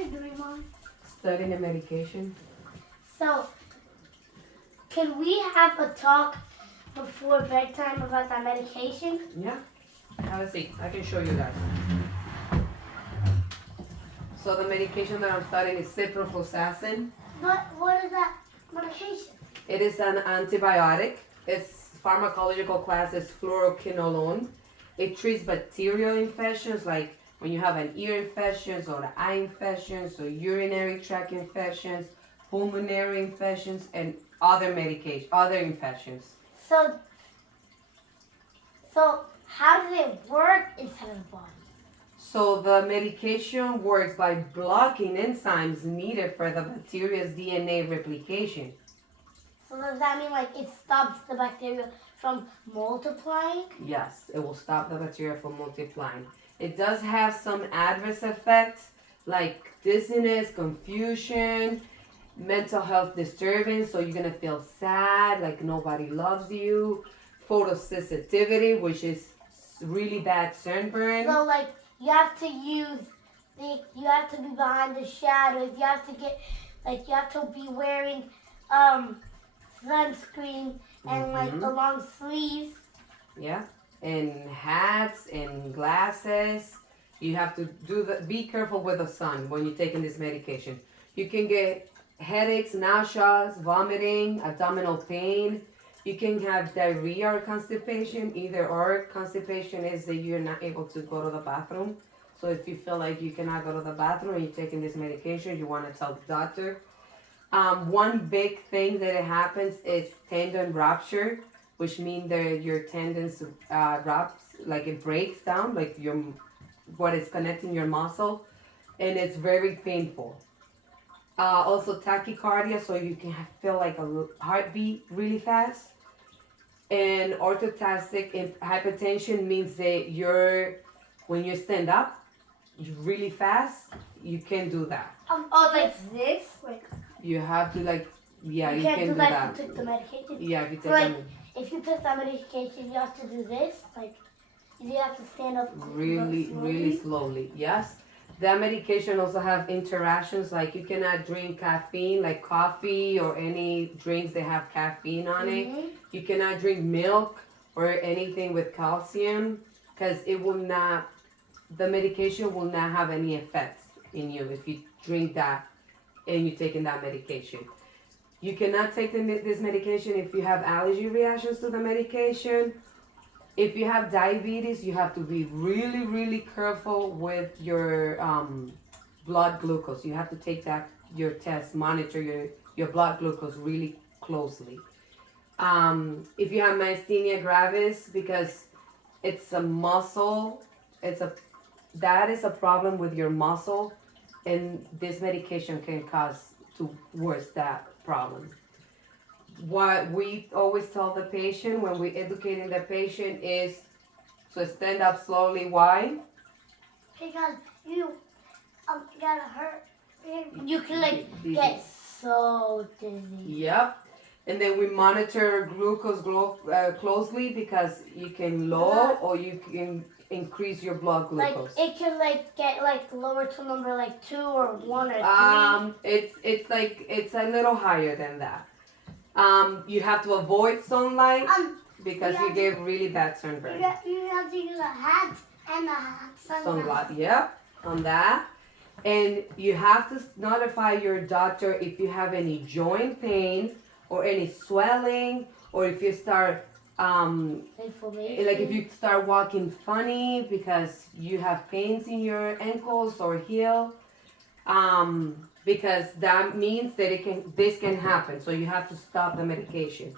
are you doing, Mom? Studying the medication. So, can we have a talk before bedtime about that medication? Yeah. Have a seat. I can show you that. So the medication that I'm studying is Ciprofloxacin. What is that medication? It is an antibiotic. Its pharmacological class is fluoroquinolone. It treats bacterial infections like when you have an ear infections or the eye infections or urinary tract infections, pulmonary infections, and other infections. So how does it work inside of the body? So the medication works by blocking enzymes needed for the bacteria's DNA replication. So does that mean like it stops the bacteria from multiplying? Yes, it will stop the bacteria from multiplying. It does have some adverse effects like dizziness, confusion, mental health disturbance, so you're gonna feel sad, like nobody loves you, photosensitivity, which is really bad sunburn. So like you have to you have to be behind the shadows. You have to you have to be wearing sunscreen and like the long sleeves. Yeah, and hats and glasses. You have to be careful with the sun when you're taking this medication. You can get headaches, nausea, vomiting, abdominal pain. You can have diarrhea or constipation. Either or. Constipation is that you're not able to go to the bathroom. So if you feel like you cannot go to the bathroom and you're taking this medication, you want to tell the doctor. One big thing that it happens is tendon rupture, which means that your tendons rupts, like it breaks down, like what is connecting your muscle, and it's very painful. Also tachycardia, so you can feel like a heartbeat really fast. And orthostatic hypertension means that when you stand up really fast, you can't do that. Like this? Like you have to you can can't do do that that. if you took the medication? Yeah, if you take Like if you took that medication, you have to do this? Like you have to stand up really slowly. Yes. That medication also have interactions, like you cannot drink caffeine, like coffee or any drinks that have caffeine on it. You cannot drink milk or anything with calcium because the medication will not have any effects in you if you drink that and you're taking that medication. You cannot take this medication if you have allergy reactions to the medication. If you have diabetes, you have to be really careful with your blood glucose. You have to take your test, monitor your blood glucose really closely. If you have myasthenia gravis, because it's a muscle, that is a problem with your muscle, and this medication can cause to worse that problem. What we always tell the patient when we're educating the patient is to stand up slowly. Why? Because you gotta hurt. You can get so dizzy. Yep. And then we monitor glucose closely because you can lower or you can increase your blood glucose. It can get lower to number 2 or 1 or 3. It's a little higher than that. You have to avoid sunlight because you get really bad sunburn. You have to use a hat and a sunblock. Yep, on that. And you have to notify your doctor if you have any joint pain or any swelling, or if you start if you start walking funny because you have pains in your ankles or heel. Because that means that this can happen. So you have to stop the medication.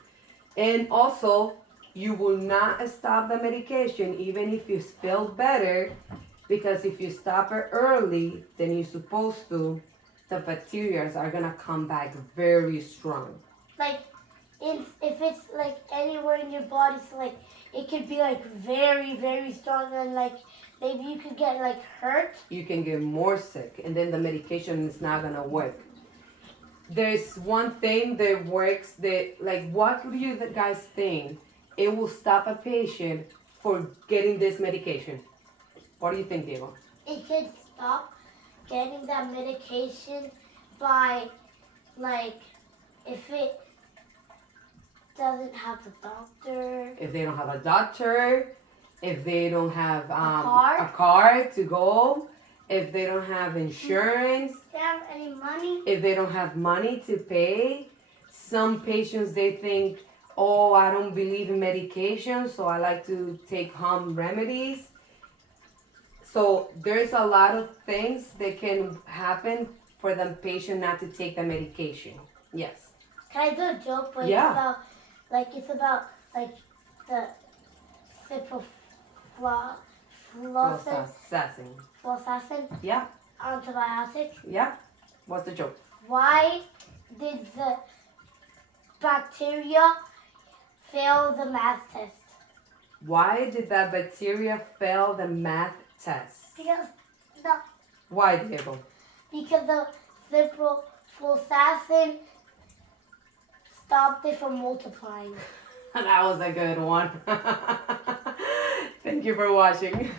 And also, you will not stop the medication even if you feel better, because if you stop it early than you're supposed to, the bacteria are gonna come back very strong. If it's anywhere in your body, so it could be very strong, and maybe you could get hurt. You can get more sick, and then the medication is not gonna work. There's one thing that works what do you guys think it will stop a patient for getting this medication? What do you think, Diego? It could stop getting that medication by, like, if it doesn't have a doctor. If they don't have a doctor, if they don't have card? a car to go, if they don't have insurance, If they have any money. if they don't have money to pay. Some patients, they think, oh, I don't believe in medication, so I like to take home remedies. So there's a lot of things that can happen for the patient not to take the medication. Yes. Can I do a joke? But Yeah. it's about the ciprofloxacin Yeah. antibiotic. Yeah. What's the joke? Why did the bacteria fail the math test? Why did that bacteria fail the math test? Because Why, Diego? Because the ciprofloxacin stopped it from multiplying. That was a good one. Thank you for watching.